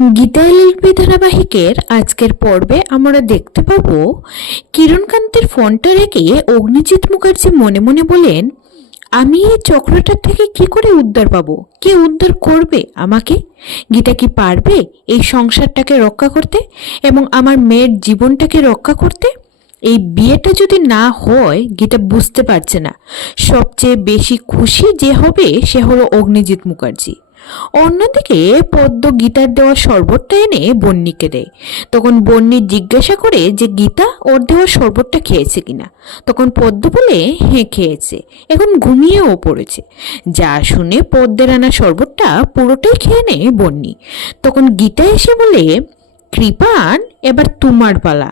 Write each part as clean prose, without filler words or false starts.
Gita LLB ধারাবাহিকের আজকের পর্বে আমরা দেখতে পাবো কিরণকান্তের ফোনটা রেখে অগ্নিজিৎ মুখার্জি মনে মনে বলেন, আমি এই চক্রটার থেকে কি করে উদ্ধার পাবো? কে উদ্ধার করবে আমাকে? গীতা কি পারবে এই সংসারটাকে রক্ষা করতে এবং আমার মেয়ের জীবনটাকে রক্ষা করতে? এই বিয়েটা যদি না হয়, গীতা বুঝতে পারছে না সবচেয়ে বেশি খুশি যে হবে সে হলো অগ্নিজিৎ মুখার্জি। অন্যদিকে পদ্ম গীতার দেওয়া শরবতটা এনে বন্নিকে দেয়। তখন বন্নি জিজ্ঞাসা করে যে গীতা ওর দেওয়া শরবতটা খেয়েছে কিনা। তখন পদ্ম বলে হ্যাঁ খেয়েছে, এখন ঘুমিয়েও পড়েছে। যা শুনে পদ্মের আনা শরবতটা পুরোটাই খেয়ে নেয় বন্নি। তখন গীতা এসে বলে, কৃপান এবার তোমার পালা।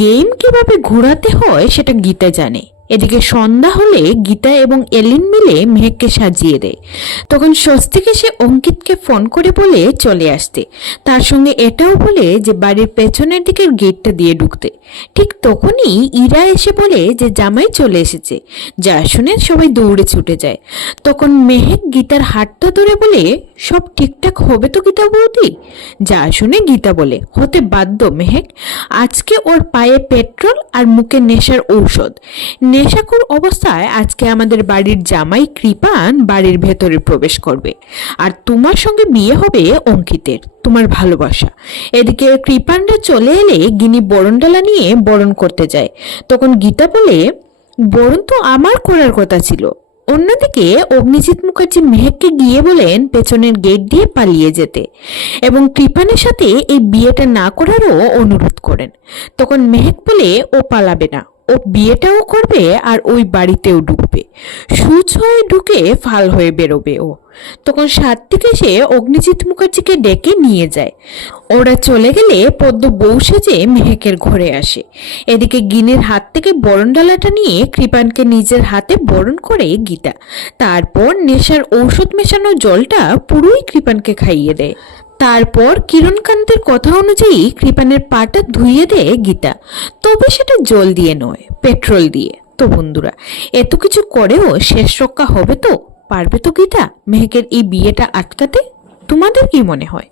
গেম কিভাবে ঘোরাতে হয় সেটা গীতা জানে। এদিকে সন্ধ্যা হলে গীতা এবং এলিন মিলে মেহেককে সাজিয়ে দেয়। তখন স্বস্তিক এসে অঙ্কিতকে ফোন করে বলে চলে আসতে, তার সঙ্গে এটাও বলে যে বাড়ির পেছনের দিকের গেটটা দিয়ে ঢুকতে। ঠিক তখনই ইরা এসে বলে যে জামাই চলে এসেছে। যা শুনে সবাই দৌড়ে ছুটে যায়। তখন মেহেক গীতার হাতটা ধরে বলে, সব ঠিকঠাক হবে তো গীতা বৌদি? যা শুনে গীতা বলে, হতে বাধ্য মেহেক। আজকে ওর পায়ে পেট্রোল আর মুখে নেশার ঔষধ। নেশাখোর অবস্থায় আজকে আমাদের বাড়ির জামাই কৃপান বাড়ির ভেতরে প্রবেশ করবে, আর তোমার সঙ্গে বিয়ে হবে অঙ্কিতের, তোমার ভালোবাসা। এদিকে কৃপানরা চলে এলে গিনি বরণডালা নিয়ে বরণ করতে যায়। তখন গীতা বলে, বরণ তো আমার করার কথা ছিল। অন্যদিকে অগ্নিজিৎ মুখার্জি মেহেককে গিয়ে বলেন পেছনের গেট দিয়ে পালিয়ে যেতে এবং কৃপানের সাথে এই বিয়েটা না করারও অনুরোধ করেন। তখন মেহেক বলে ও পালাবে না, ও বিয়েটাও করবে আর ওই বাড়িতেও ঢুকবে, সুচ হয়ে ঢুকে ফাল হয়ে বেরোবে ও। তখন সাত্বিক এসে অগ্নিজিৎ মুখার্জিকে ডেকে নিয়ে যায়। ওরা চলে গেলে পদ্ম বউ সেজে মেহেকের ঘরে আসে। এদিকে গিনের হাত থেকে বরণডালাটা নিয়ে কৃপানকে নিজের হাতে বরণ করে গীতা। তারপর নেশার ঔষধ মেশানো জলটা পুরোই কৃপানকে খাইয়ে দেয়। তারপর কিরণকান্তের কথা অনুযায়ী কৃপানের পাটা ধুইয়ে দেয় গীতা, তবে সেটা জল দিয়ে নয়, পেট্রোল দিয়ে। তো বন্ধুরা, এত কিছু করেও শেষ রক্ষা হবে তো? পারবে তো গীতা মেহেকের এই বিয়েটা আটকাতে? তোমাদের কি মনে হয়?